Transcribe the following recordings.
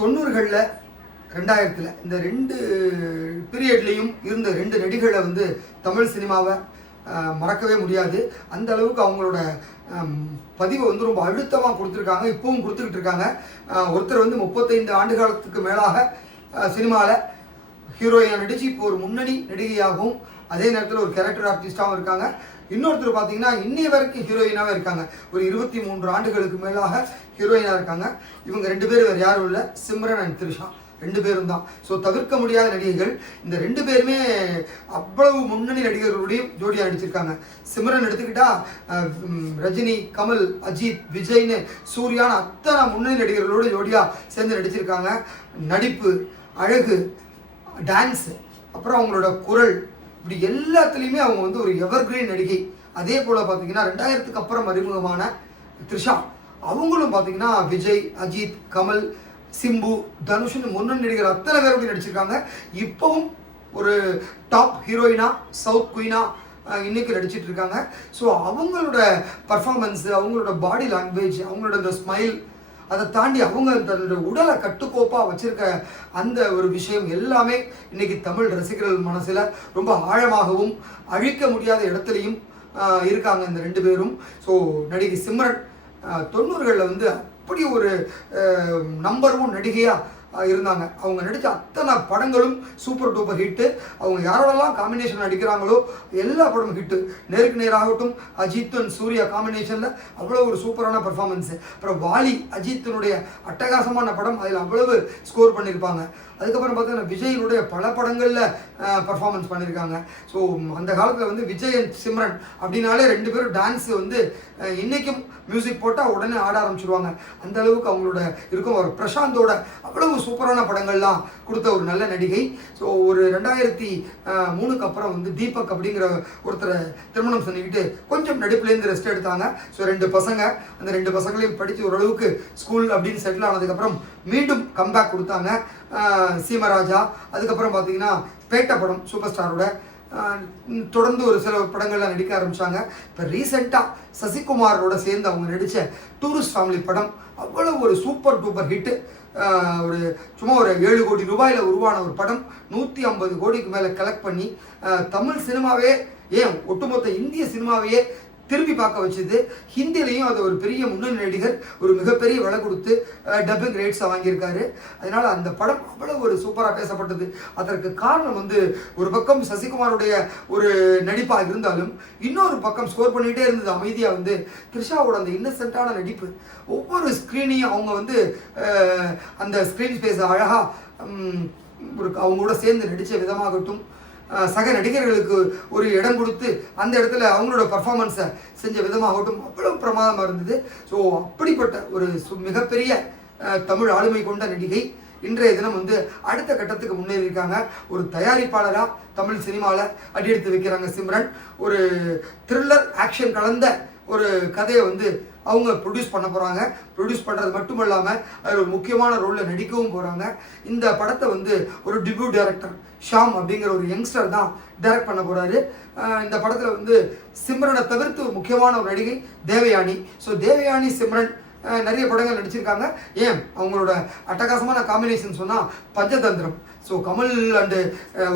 தொண்ணூறுகளில் ரெண்டாயிரத்தில் இந்த ரெண்டு பீரியட்லேயும் இருந்த ரெண்டு நடிகளை வந்து தமிழ் சினிமாவை மறக்கவே முடியாது. அந்த அளவுக்கு அவங்களோட பதிவு பதிவை வந்து ரொம்ப அழுத்தமாக கொடுத்துருக்காங்க இப்பவும் கொடுத்துக்கிட்டு இருக்காங்க. ஒருத்தர் வந்து முப்பத்தைந்து ஆண்டு காலத்துக்கு மேலாக சினிமாவில் ஹீரோயினாக நடித்து இப்போ ஒரு முன்னணி நடிகையாகவும் அதே நேரத்தில் ஒரு கேரக்டர் ஆர்டிஸ்டாகவும் இருக்காங்க. இன்னொருத்தர் பார்த்தீங்கன்னா இன்னி வரைக்கும் ஹீரோயினாகவே இருக்காங்க. ஒரு இருபத்தி மூன்று ஆண்டுகளுக்கு மேலாக ஹீரோயினாக இருக்காங்க. இவங்க ரெண்டு பேரும் வேறு யாரும் இல்லை. சிம்ரன் அண்ட் த்ரிஷா. ரெண்டு பேரும் தான். ஸோ தவிர்க்க முடியாத நடிகைகள். இந்த ரெண்டு பேருமே அவ்வளவு முன்னணி நடிகர்களுடையும் ஜோடியாக நடிச்சிருக்காங்க. சிம்ரன் எடுத்துக்கிட்டா ரஜினி கமல் அஜித் விஜய்னு சூர்யான்னு அத்தனை முன்னணி நடிகர்களோடு ஜோடியாக சேர்ந்து நடிச்சிருக்காங்க. நடிப்பு அழகு டான்ஸு அப்புறம் அவங்களோட குரல் இப்படி எல்லாத்துலேயுமே அவங்க வந்து ஒரு எவர்கிரீன் நடிகை. அதே போல் பார்த்தீங்கன்னா ரெண்டாயிரத்துக்கு அப்புறம் அறிமுகமான த்ரிஷா. அவங்களும் பார்த்தீங்கன்னா விஜய் அஜித் கமல் சிம்பு தனுஷ்னு முன்னணி நடிகர் அத்தனை பேர் அப்படி நடிச்சிருக்காங்க. இப்போவும் ஒரு டாப் ஹீரோயினா சவுத் குயினா இன்னைக்கு நடிச்சிட்டு இருக்காங்க. ஸோ அவங்களோட பர்ஃபார்மன்ஸு அவங்களோட பாடி லாங்குவேஜ் அவங்களோட இந்த ஸ்மைல் அதை தாண்டி அவங்க தன்னுடைய உடலை கட்டுக்கோப்பாக வச்சிருக்க அந்த ஒரு விஷயம் எல்லாமே இன்னைக்கு தமிழ் ரசிகர்கள் மனசில் ரொம்ப ஆழமாகவும் அழிக்க முடியாத இடத்துலையும் இருக்காங்க இந்த ரெண்டு பேரும். ஸோ நடிகை சிம்ரன் தொண்ணூறுகளில் வந்து அப்படி ஒரு நம்பர் ஒன் நடிகையாக இருந்தாங்க. அவங்க நடித்த அத்தனை படங்களும் சூப்பர் டூப்பர் ஹிட்டு அவங்க யாரோடலாம் காம்பினேஷன் நடிக்கிறாங்களோ எல்லா படமும் ஹிட்டு நேருக்கு நேராகட்டும் அஜித் சூர்யா காம்பினேஷனில் அவ்வளோ ஒரு சூப்பரான பர்ஃபார்மன்ஸு அப்புறம் வாலி அஜித்தினுடைய அட்டகாசமான படம் அதில் அவ்வளவு ஸ்கோர் பண்ணியிருப்பாங்க அதுக்கப்புறம் பார்த்தீங்கன்னா விஜயினுடைய பல படங்களில் பர்ஃபார்மன்ஸ் பண்ணியிருக்காங்க ஸோ அந்த காலத்தில் வந்து விஜய் அண்ட் சிம்ரன் அப்படின்னாலே ரெண்டு பேரும் டான்ஸ் வந்து இன்றைக்கும் மியூசிக் போட்டால் உடனே ஆட ஆரம்பிச்சிருவாங்க. அந்த அளவுக்கு அவங்களோட இருக்கும். ஒரு பிரசாந்தோட அவ்வளவு சூப்பரான படங்கள்லாம் கொடுத்த ஒரு நல்ல நடிகை. ஸோ ஒரு ரெண்டாயிரத்தி மூணுக்கு அப்புறம் வந்து தீபக் அப்படிங்கிற ஒருத்தரை திருமணம் பண்ணிக்கிட்டு கொஞ்சம் நடிப்புலேருந்து ரெஸ்ட் எடுத்தாங்க. ஸோ ரெண்டு பசங்க அந்த ரெண்டு பசங்களையும் படித்து ஓரளவுக்கு ஸ்கூல் அப்படின்னு செட்டில் ஆனதுக்கப்புறம் மீண்டும் கம்பேக் கொடுத்தாங்க. சீமராஜா. அதுக்கப்புறம் பார்த்தீங்கன்னா பேட்ட படம் சூப்பர் ஸ்டாரோட தொடர்ந்து ஒரு சில படங்கள்லாம் நடிக்க ஆரம்பித்தாங்க இப்போ ரீசெண்டாக சசிகுமாரோட சேர்ந்து அவங்க நடித்த டூரிஸ்ட் ஃபேமிலி படம் அவ்வளோ ஒரு சூப்பர் டூப்பர் ஹிட்டு ஒரு சும்மா ஒரு ஏழு கோடி ரூபாயில் உருவான ஒரு படம். நூற்றி ஐம்பது கோடிக்கு மேலே கலெக்ட் பண்ணி தமிழ் சினிமாவே ஏன் ஒட்டுமொத்த இந்திய சினிமாவையே திரும்பி பார்க்க வச்சது. ஹிந்திலையும் அது ஒரு பெரிய முன்னணி நடிகர் ஒரு மிகப்பெரிய விலை கொடுத்து டப்பிங் ரேட்ஸை வாங்கியிருக்காரு. அதனால் அந்த படம் அவ்வளோ ஒரு சூப்பராக பேசப்பட்டது. அதற்கு காரணம் வந்து ஒரு பக்கம் சசிகுமாருடைய ஒரு நடிப்பாக இருந்தாலும் இன்னொரு பக்கம் ஸ்கோர் பண்ணிகிட்டே இருந்தது அமைதியாக வந்து த்ரிஷாவோட அந்த இன்னசென்ட்டான நடிப்பு. ஒவ்வொரு ஸ்க்ரீனையும் அவங்க வந்து அந்த ஸ்க்ரீன் ஸ்பேஸை அழகாக ஒரு அவங்களோட சேர்ந்து நடித்த விதமாகட்டும் சக நடிகர்களுக்கு ஒரு இடம் கொடுத்து அந்த இடத்துல அவங்களோட பர்ஃபார்மன்ஸை செஞ்ச விதமாகட்டும் அவ்வளவு பிரமாதமாக இருந்தது. ஸோ அப்படிப்பட்ட ஒரு சு- மிகப்பெரிய தமிழ் ஆளுமை கொண்ட நடிகை இன்றைய தினம் வந்து அடுத்த கட்டத்துக்கு முன்னேறியிருக்காங்க. ஒரு தயாரிப்பாளராக தமிழ் சினிமாவில் அடியெடுத்து வைக்கிறாங்க சிம்ரன். ஒரு த்ரில்லர் ஆக்ஷன் கலந்த ஒரு கதையை வந்து அவங்க ப்ரொடியூஸ் பண்ண போகிறாங்க ப்ரொடியூஸ் பண்ணுறது மட்டும் இல்லாமல் அதில் ஒரு முக்கியமான ரோலில் நடிக்கவும் போகிறாங்க இந்த படத்தை வந்து ஒரு டிபியூ டைரக்டர் ஷாம் அப்படிங்கிற ஒரு யங்ஸ்டர் தான் டைரக்ட் பண்ண போகிறாரு இந்த படத்தில் வந்து சிம்ரனை தவிர்த்து ஒரு முக்கியமான ஒரு நடிகை தேவயானி. ஸோ தேவயானி சிம்ரன் நிறைய படங்கள் நடிச்சிருக்காங்க. ஏன்? அவங்களோட அட்டகாசமான காம்பினேஷன் சொன்னால் பஞ்சதந்திரம். ஸோ கமல் அண்டு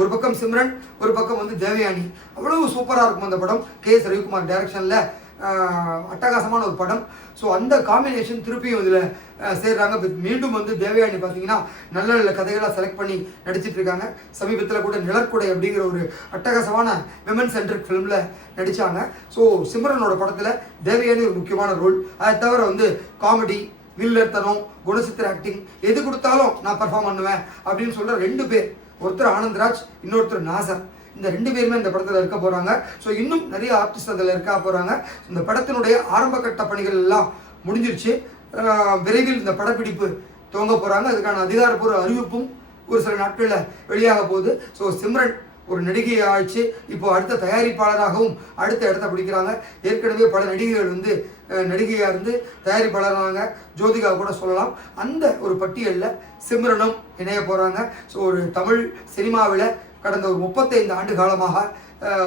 ஒரு பக்கம் சிம்ரன் ஒரு பக்கம் வந்து தேவயானி. அவ்வளவு சூப்பராக இருக்கும் அந்த படம். கே எஸ் ரவிக்குமார் டைரக்ஷனில் அட்டகாசமான ஒரு படம். ஸோ அந்த காம்பினேஷன் திருப்பியும் இதில் சேர்றாங்க. மீண்டும் வந்து தேவயானி பார்த்தீங்கன்னா நல்ல நல்ல கதைகளாக செலக்ட் பண்ணி நடிச்சிட்டு இருக்காங்க. சமீபத்தில் கூட நிழற்குடை அப்படிங்கிற ஒரு அட்டகாசமான விமன் சென்ட்ரிக் ஃபிலிமில் நடித்தாங்க ஸோ சிம்ரனோட படத்தில் தேவயானி ஒரு முக்கியமான ரோல் அதை தவிர வந்து காமெடி வில்லர்த்தனம் குணசித்திர ஆக்டிங் எது கொடுத்தாலும் நான் பர்ஃபார்ம் பண்ணுவேன் அப்படின்னு சொல்கிற ரெண்டு பேர். ஒருத்தர் ஆனந்த்ராஜ் இன்னொருத்தர் நாசர். இந்த ரெண்டு பேருமே இந்த படத்தில் இருக்க போகிறாங்க ஸோ இன்னும் நிறைய ஆர்டிஸ்ட் அதில் இருக்க போகிறாங்க இந்த படத்தினுடைய ஆரம்ப கட்ட பணிகள் எல்லாம் முடிஞ்சிருச்சு. விரைவில் இந்த படப்பிடிப்பு துவங்க போகிறாங்க அதுக்கான அதிகாரப்பூர்வ அறிவிப்பும் ஒரு சில நாட்களில் வெளியாக போகுது. ஸோ சிம்ரன் ஒரு நடிகை ஆயிடுச்சு. இப்போ அடுத்த தயாரிப்பாளராகவும் அடுத்த இடத்த பிடிக்கிறாங்க. ஏற்கனவே பல நடிகைகள் வந்து நடிகையாக இருந்து தயாரிப்பாளராக ஜோதிகா கூட சொல்லலாம். அந்த ஒரு பட்டியலில் சிம்ரனும் இணைய போகிறாங்க ஸோ ஒரு தமிழ் சினிமாவில் கடந்த ஒரு முப்பத்தைந்து ஆண்டு காலமாக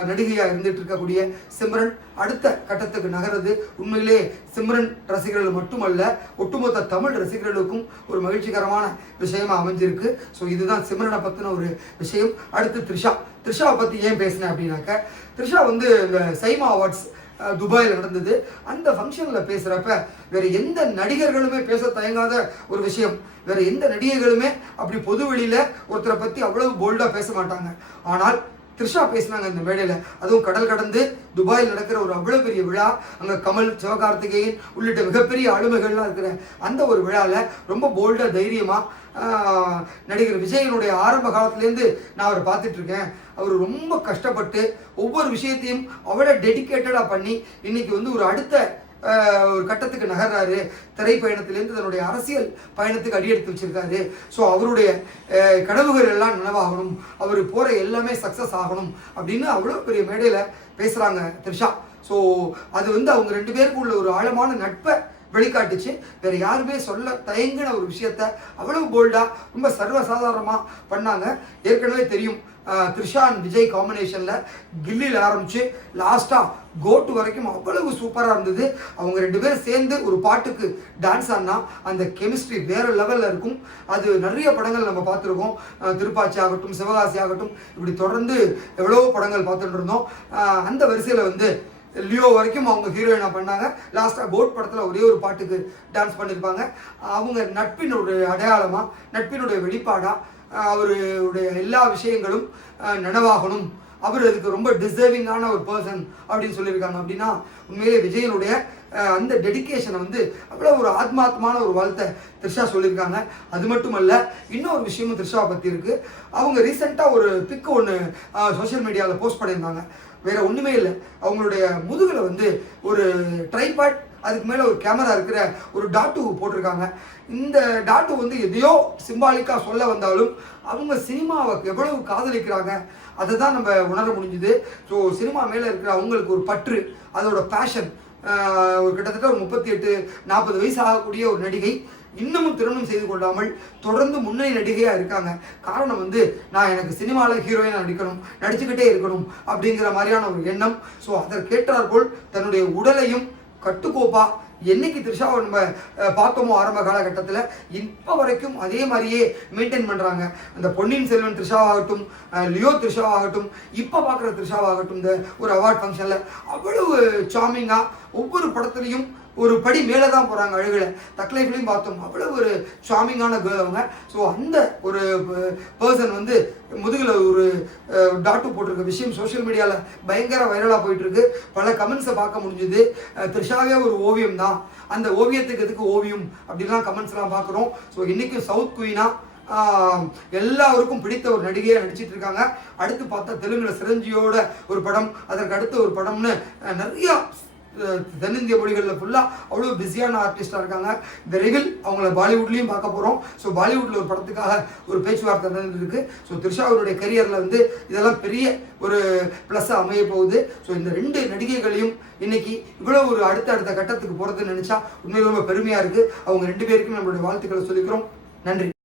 நடிகையாக இருந்துட்டு இருக்கக்கூடிய சிம்ரன் அடுத்த கட்டத்துக்கு நகர்றது உண்மையிலே சிம்ரன் ரசிகர்கள் மட்டுமல்ல ஒட்டுமொத்த தமிழ் ரசிகர்களுக்கும் ஒரு மகிழ்ச்சிகரமான விஷயமா அமைஞ்சிருக்கு. ஸோ இதுதான் சிம்ரனை பற்றின ஒரு விஷயம். அடுத்து த்ரிஷா. த்ரிஷாவை பற்றி ஏன் பேசினேன் அப்படின்னாக்க த்ரிஷா வந்து இந்த சைமா அவார்ட்ஸ் துபாயில் நடந்தது. அந்த ஃபங்க்ஷனில் பேசுகிறப்ப வேற எந்த நடிகர்களுமே பேச தயங்காத ஒரு விஷயம். வேற எந்த நடிகைகளுமே அப்படி பொது வெளியில ஒருத்தரை பற்றி அவ்வளவு போல்டாக பேச மாட்டாங்க. ஆனால் த்ரிஷா பேசினாங்க இந்த மேடையில். அதுவும் கடல் கடந்து துபாயில் நடக்கிற ஒரு அவ்வளோ பெரிய விழா. அங்கே கமல் சிவகார்த்திகேயன் உள்ளிட்ட மிகப்பெரிய ஆளுமைகள்லாம் இருக்கிற அந்த ஒரு விழாவில் ரொம்ப போல்டாக தைரியமாக நடிகர் விஜயனுடைய ஆரம்ப காலத்துலேருந்து நான் அவரை பார்த்துட்ருக்கேன். அவர் ரொம்ப கஷ்டப்பட்டு ஒவ்வொரு விஷயத்தையும் அவ்வளோ டெடிக்கேட்டடாக பண்ணி இன்றைக்கி வந்து ஒரு அடுத்த ஒரு கட்டத்துக்கு நகர்றாரு. திரைப்பயணத்திலேருந்து தன்னுடைய அரசியல் பயணத்துக்கு அடியெடுத்து வச்சிருக்காரு. ஸோ அவருடைய கனவுகள் எல்லாம் நனவாகணும். அவர் போகிற எல்லாமே சக்ஸஸ் ஆகணும் அப்படின்னு அவ்வளோ பெரிய மேடையில் பேசுகிறாங்க த்ரிஷா. ஸோ அது வந்து அவங்க ரெண்டு பேருக்கு உள்ள ஒரு ஆழமான நட்பை வெளிக்காட்டுச்சு வேற யாருமே சொல்ல தயங்கின ஒரு விஷயத்த அவ்வளவு போல்டா ரொம்ப சர்வசாதாரணமாக பண்ணாங்க. ஏற்கனவே தெரியும் த்ரிஷா அண்ட் விஜய் காம்பினேஷனில் கில்லியில் ஆரம்பித்து லாஸ்ட்டாக கோட்டு வரைக்கும் அவ்வளவு சூப்பராக இருந்தது. அவங்க ரெண்டு பேரும் சேர்ந்து ஒரு பாட்டுக்கு டான்ஸ் ஆடினா அந்த கெமிஸ்ட்ரி வேறு லெவலில் இருக்கும். அது நிறைய படங்கள் நம்ம பார்த்துருக்கோம். திருப்பாச்சி ஆகட்டும் சிவகாசி ஆகட்டும் இப்படி தொடர்ந்து எவ்வளவோ படங்கள் பார்த்துட்டு இருந்தோம். அந்த வரிசையில் வந்து லியோ வரைக்கும் அவங்க ஹீரோயினாக பண்ணாங்க. லாஸ்ட்டாக போட் படத்தில் ஒரே ஒரு பாட்டுக்கு டான்ஸ் பண்ணியிருப்பாங்க அவங்க நட்பினுடைய அடையாளமாக நட்பினுடைய வெளிப்பாடாக அவருடைய எல்லா விஷயங்களும் நனவாகணும். அவர் அதுக்கு ரொம்ப டிசர்விங்கான ஒரு பர்சன் அப்படின்னு சொல்லியிருக்காங்க. அப்படின்னா உண்மையிலே விஜயனுடைய அந்த டெடிகேஷனை வந்து அவ்வளோ ஒரு ஆத்மாத்மான ஒரு வாழ்த்தை த்ரிஷா சொல்லியிருக்காங்க. அது மட்டுமல்ல இன்னொரு விஷயமும் த்ரிஷாவை பற்றி இருக்குது அவங்க ரீசெண்டாக ஒரு பிக்கு ஒன்று சோஷியல் மீடியாவில் போஸ்ட் பண்ணியிருந்தாங்க. வேற ஒண்ணுமே இல்லை. அவங்களுடைய முதுகில் வந்து ஒரு ட்ரைபாட் அதுக்கு மேலே ஒரு கேமரா இருக்கிற ஒரு டாட்டு போட்டிருக்காங்க. இந்த டாட்டு வந்து எதையோ சிம்பாலிக்காக சொல்ல வந்தாலும் அவங்க சினிமாவை எவ்வளவு காதலிக்கிறாங்க அதை தான் நம்ம உணர முடிஞ்சுது. ஸோ சினிமா மேலே இருக்கிற அவங்களுக்கு ஒரு பற்று அதோட பேஷன் ஒரு கிட்டத்தட்ட ஒரு முப்பத்தி எட்டு நாற்பது வயசு ஆகக்கூடிய ஒரு நடிகை. இன்னமும் திருமணம் செய்து கொள்ளாமல் தொடர்ந்து முன்னணி நடிகையாக இருக்காங்க. காரணம் வந்து நான் எனக்கு சினிமாவில் ஹீரோயினா நடிக்கணும் நடிச்சுக்கிட்டே இருக்கணும் அப்படிங்கிற மாதிரியான ஒரு எண்ணம். ஸோ அதற்கேற்றாற்போல் தன்னுடைய உடலையும் கட்டுக்கோப்பாக என்னைக்கு த்ரிஷாவை நம்ம பார்த்தோமோ ஆரம்ப காலகட்டத்தில் இப்போ வரைக்கும் அதே மாதிரியே மெயின்டைன் பண்ணுறாங்க அந்த பொன்னியின் செல்வன் த்ரிஷாவாகட்டும் லியோ த்ரிஷாவாகட்டும் இப்போ பார்க்குற த்ரிஷாவாகட்டும் இந்த ஒரு அவார்ட் ஃபங்க்ஷனில் அவ்வளவு சாமிங்காக ஒவ்வொரு படத்துலையும் ஒரு படி மேலே தான் போகிறாங்க அழுகில். தக்லைஃப்லையும் பார்த்தோம். அவ்வளோ ஒரு ஷாமிங்கான கேர்ள் அவங்க. ஸோ அந்த ஒரு பர்சன் வந்து முதுகில் ஒரு டாட்டு போட்டிருக்க விஷயம் சோஷியல் மீடியாவில் பயங்கர வைரலாக போயிட்டுருக்கு. பல கமெண்ட்ஸை பார்க்க முடிஞ்சுது. த்ரிஷாவே ஒரு ஓவியம் தான். அந்த ஓவியத்துக்கு எதுக்கு ஓவியம் அப்படிலாம் கமெண்ட்ஸ்லாம் பார்க்குறோம். ஸோ இன்றைக்கும் சவுத் குயினாக எல்லாருக்கும் பிடித்த ஒரு நடிகையாக நடிச்சிட்டு இருக்காங்க. அடுத்து பார்த்தா தெலுங்குல சிரஞ்சியோட ஒரு படம் அதற்கு அடுத்த ஒரு படம்னு நிறையா தென்னிந்திய மொழிகளில் ஃபுல்லாக அவ்வளோ பிஸியான ஆர்டிஸ்டாக இருக்காங்க. விரைவில் அவங்கள பாலிவுட்லேயும் பார்க்க போகிறோம் ஸோ பாலிவுட்டில் ஒரு படத்துக்காக ஒரு பேச்சுவார்த்தை நடந்துருக்கு ஸோ த்ரிஷா அவருடைய கரியரில் வந்து இதெல்லாம் பெரிய ஒரு ப்ளஸ்ஸாக அமைய போகுது. ஸோ இந்த ரெண்டு நடிகைகளையும் இன்னைக்கு இவ்வளோ ஒரு அடுத்த அடுத்த கட்டத்துக்கு போகிறதுன்னு நினச்சா உண்மையில ரொம்ப பெருமையாக இருக்குது அவங்க ரெண்டு பேருக்கும் நம்மளுடைய வாழ்த்துக்களை சொல்லிக்கிறோம். நன்றி.